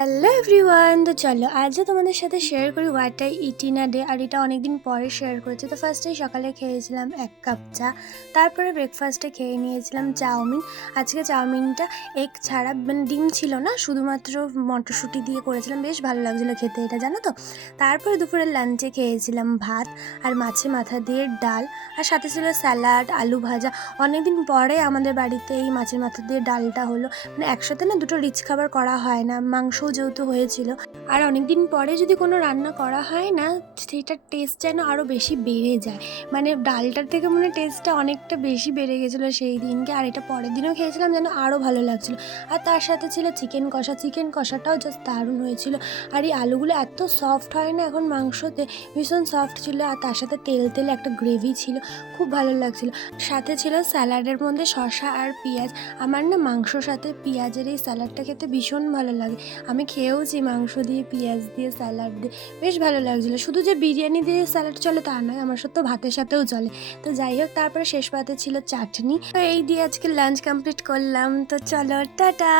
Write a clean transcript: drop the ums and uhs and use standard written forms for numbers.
Hello everyone, তো চলো আজও তোমাদের সাথে শেয়ার করি what I eat in a day. আর এটা অনেকদিন পরে শেয়ার করেছি। তো ফার্স্টেই সকালে খেয়েছিলাম 1 কাপ চা, তারপরে ব্রেকফাস্টে খেয়ে নিয়েছিলাম চাউমিন। আজকে চাউমিনটা এগ ছাড়া, মানে ডিম ছিল না, শুধুমাত্র মটরশুঁটি দিয়ে করেছিলাম, বেশ ভালো লাগছিলো খেতে এটা, জানো তো। তারপরে দুপুরের লাঞ্চে খেয়েছিলাম ভাত আর মাছে মাথা দিয়ে ডাল, আর সাথে ছিল স্যালাড, আলু ভাজা। অনেকদিন পরে আমাদের বাড়িতে এই মাছের মাথা দিয়ে ডালটা হলো, মানে একসাথে না দুটো রিচ খাবার করা হয় না, মাংস যেহেতু হয়েছিল। আর অনেকদিন পরে যদি কোনো রান্না করা হয় না, সেটার টেস্ট যেন আরও বেশি বেড়ে যায়। মানে ডালটার থেকে মনে টেস্টটা অনেকটা বেশি বেড়ে গেছিলো সেই দিনকে। আর এটা পরের দিনও খেয়েছিলাম, যেন আরও ভালো লাগছিলো। আর তার সাথে ছিল চিকেন কষা, চিকেন কষাটাও জাস্ট দারুণ হয়েছিল। আর এই আলুগুলো এত সফট হয় না এখন মাংসতে, ভীষণ সফট ছিল। আর তার সাথে তেল তেলে একটা গ্রেভি ছিল, খুব ভালো লাগছিলো। সাথে ছিল স্যালাডের মধ্যে শসা আর পেঁয়াজ। আমার না মাংসর সাথে পেঁয়াজের এই স্যালাডটা খেতে ভীষণ ভালো লাগে। আমি খেয়েওছি মাংস দিয়ে পেঁয়াজ দিয়ে স্যালাড দিয়ে, বেশ ভালো লাগছিলো। শুধু যে বিরিয়ানি দিয়ে স্যালাড চলে তা নয়, আমার সাথে ভাতের সাথেও চলে। তো যাই হোক, তারপরে শেষ পাতে ছিল চাটনি। তো এই দিয়ে আজকে লাঞ্চ কমপ্লিট করলাম। তো চলো টাটা।